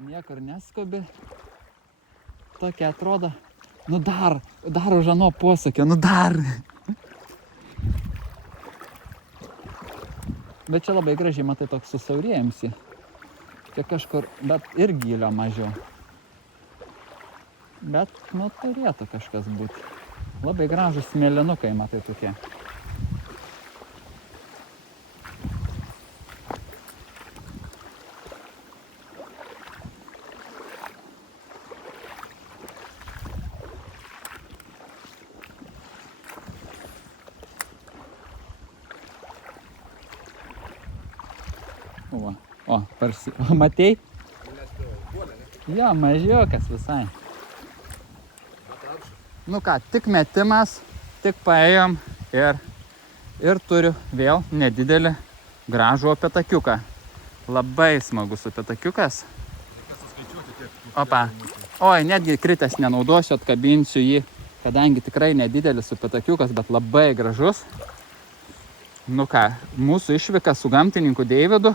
Niekur neskubi. Tokia atrodo. Nu dar už ano posakio, nu dar. Bet čia labai gražiai, matai, toks susiaurėjimsi. Čia kažkur, bet ir gylio mažiau. Bet, nu, turėtų kažkas būti. Labai gražus smėlinukai, matai, tokie. O, matei? Jo, mažiukas visai. Nu ką, tik metimas, tik paėjom ir turiu vėl nedidelį gražų upėtakiuką. Labai smagus upėtakiukas. Opa. Oi, netgi kritęs nenaudosiu, atkabinsiu jį, kadangi tikrai nedidelis upėtakiukas, bet labai gražus. Nu ką, mūsų išvyka su gamtininku Deividu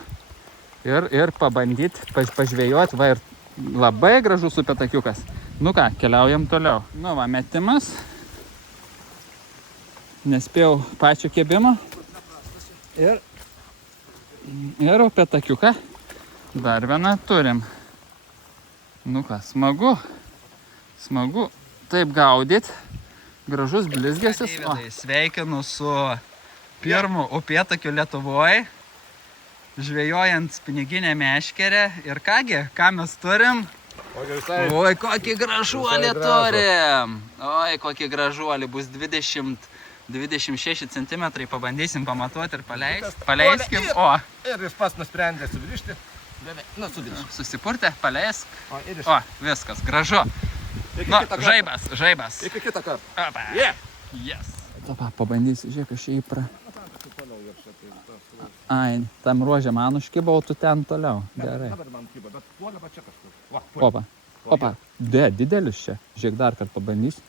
ir pabandyti pažvejoti, va ir labai gražus upėtakiukas. Nu ką, keliaujam toliau. Nu va, metimas. Nespėjau pačio kėbimo. Ir upėtakiuką. Dar vieną turim. Nu ką, smagu. Smagu taip gaudyti. Gražus blizgėsis. Sveikinu su pirmu upėtakiu Lietuvoje. Žvejojant piniginę meškerę. Ir kągi, ką mes turim? Oi, kokį gražuolį turim. Oi, kokį gražuolį. Bus 20-26 cm. Pabandysim pamatuoti ir paleiskim. O. Ir jis pas nusprendė sugrįžti. Nu, sugrįžti. Susipurtė, paleisk. O, viskas, gražu. Nu, žaibas. Iki kitą kartą. Opa. Yes. Opa, pabandysiu, žiūrėk, aš jį Ai, tam ruožė man užkibo, o tu ten toliau. Gerai. Opa. Didelis čia. Žiūrėk, dar kartą pabandysiu.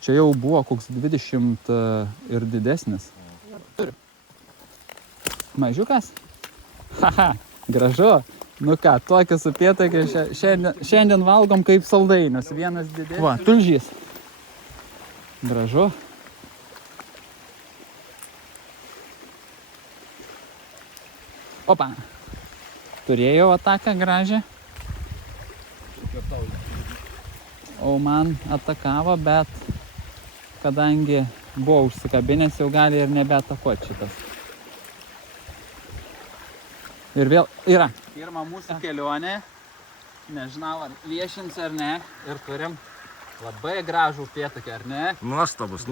Čia jau buvo koks 20 ir didesnis. Turiu. Mažiukas? Haha, gražu. Nu ką, tokius upėtakius šiandien valgom kaip saldainius. Vienas didesnis. Va, tulžys. Gražu. Opa. Turėjau ataką gražią. O man atakavo, bet kadangi buvo užsikabinęs, jau gali ir nebeatakuoti šitas. Ir vėl yra. Pirma mūsų kelionė. Nežinau, ar viešinsiu ar ne. Ir turim labai gražų upėtakį, ar ne? Nuostabus.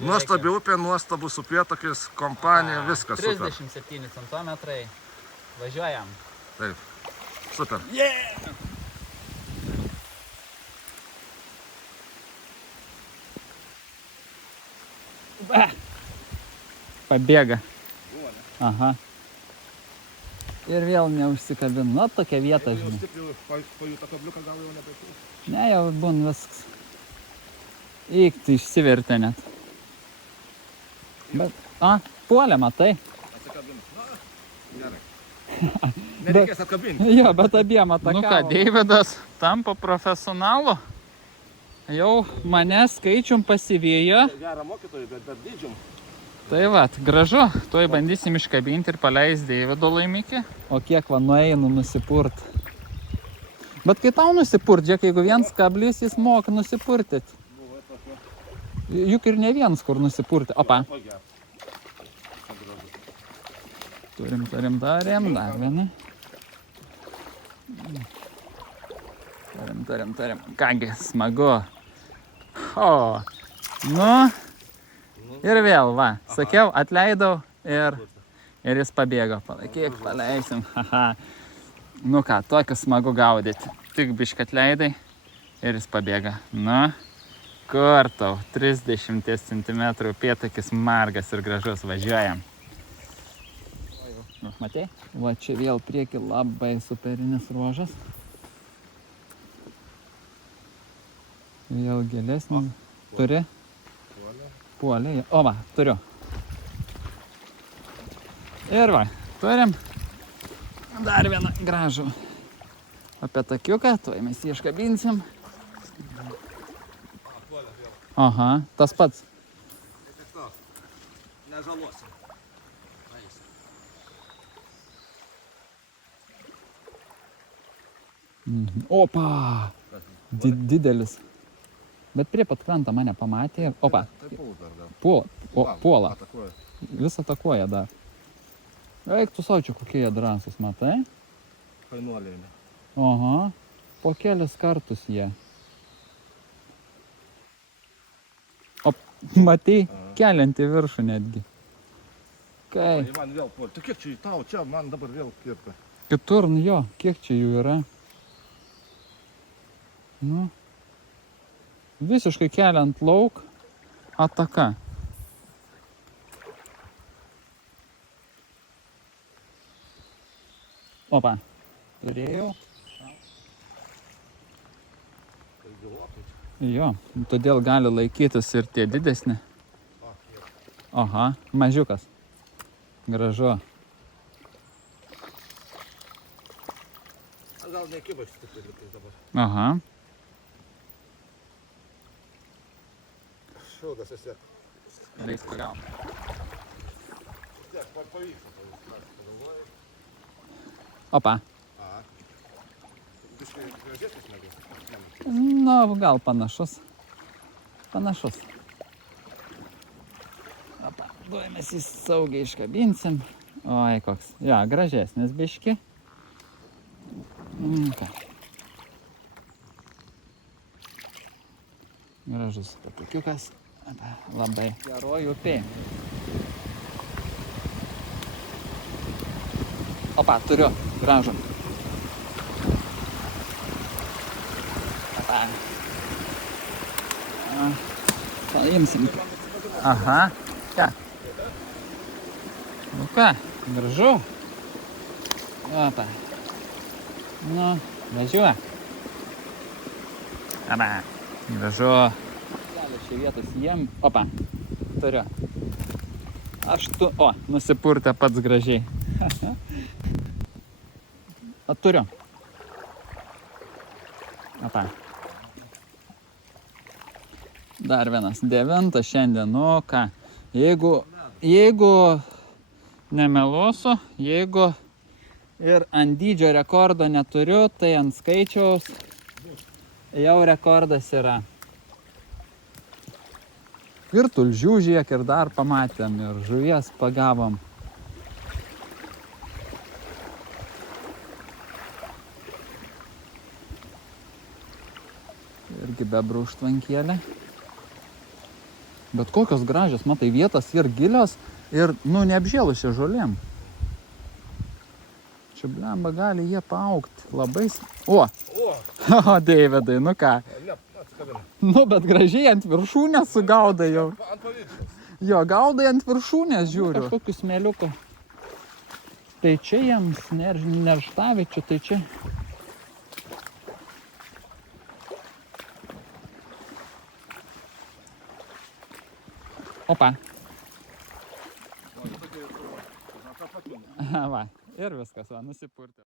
Nuostabi upė, nuostabus upėtakis, kompanija, viskas super. 37 cm. Važiuojam. Taip, super. Pabėga. Aha. Ir vėl neužsikabinu. Na, tokia vieta, žinai. Pajuto kabliuką, gal jau nebekūs. Ne, jau būn viskas. Eikti išsivertė net. Bet, puolė, matai. Gerai. Nereikės atkabinti. Jo, bet abiem atakavo. Nu ką, Deividas tampa profesionalu. Jau mane skaičium pasivijo. Gerą mokytojų, bet dydžium. Tai vat, gražu. Tuoj bandysim iškabinti ir paleis Deivido laimikį. O kiek va nueinu nusipurt. Bet kai tau nusipurt, žiūrėk, jeigu viens kablys, jis moka nusipurtit. Juk ir ne vienas, kur nusipurti. Opa. Turim, dar vieną. Turim. Kągi, smagu. O, nu. Ir vėl, va. Sakiau, atleidau ir jis pabėgo. Palaikyk, paleisim. Nu ką, tokį smagu gaudyti. Tik biškį atleidai ir jis pabėga. Nu. Kur tau? 30 cm upėtakis margas ir gražus. Važiuojam. Matei? Va čia vėl prieki labai superinis ruožas. Vėl gilesnis. Turi? Puolė. O va, turiu. Ir va, turim. Dar vieną gražų upėtakiuką, tuoj mes jį iškabinsim. Aha, tas pats. Nežalosim. Opa! Didelis. Bet prie pat krantą mane pamatė ir... Opa! Tai puls dar gal. Puola. Atakuoja. Vis atakuoja dar. Eik tu savo čia kokie jie drąsūs, matai? Painuoliai, ne? Aha. Po kelis kartus jie. O, matei, keliant į viršų netgi. Kai. Jie man vėl puolė. Tu kiek čia tau, čia man dabar vėl kirta. Kitur, nu jo, kiek čia jų yra? Nu. Visiškai keliant lauk, ataka. Opa. Turėjau. Jo, todėl gali laikytis ir tie didesni. Aha, mažiukas. Gražu. Gal nekiba stipriai liktais dabar. Aha. Šilgas esi. Reiks pagaut. Tiek, pavyks. Pagalvojai. Opa. Biškai gražesnis negu. Nu, gal panašus. Panašus. Opa, duoj mes jį saugiai iškabinsim. Oi, koks. Jo, gražesnis biški. Ką. Gražus patukiukas. Labai geroj upė. Opa, turiu. Gražu. Opa. Paimsim. Aha. Ką? Nu ką, gražu. Opa. Nu, važiuok. Opa. Gražu. Čia vietos jiem. Opa. Turiu. O, nusipurtė pats gražiai. Turiu. Opa. Dar vienas. 9 šiandien. Nu ką. Jeigu nemeluosiu, jeigu ir ant dydžio rekordo neturiu, tai ant skaičiaus jau rekordas yra. Ir tulžių žiek, ir dar pamatėm, ir žuvies pagavom. Irgi bebrų užtvankėlė. Bet kokios gražios, matai, vietos ir gilios, ir, nu, neapžėlusi žolėm. Čia, blemba, gali jie paaugti labai... O, Deividai, nu ką? Ne, atsikabina. Nu, bet gražiai ant viršūnės sugaudai jau. Ant paviršiaus. Jo, gaudai ant viršūnės žiūriu. Kažkokių smėliukų. Tai čia jiems nerštavičių, tai čia. Opa. Va, ir viskas, va, nusipurtė.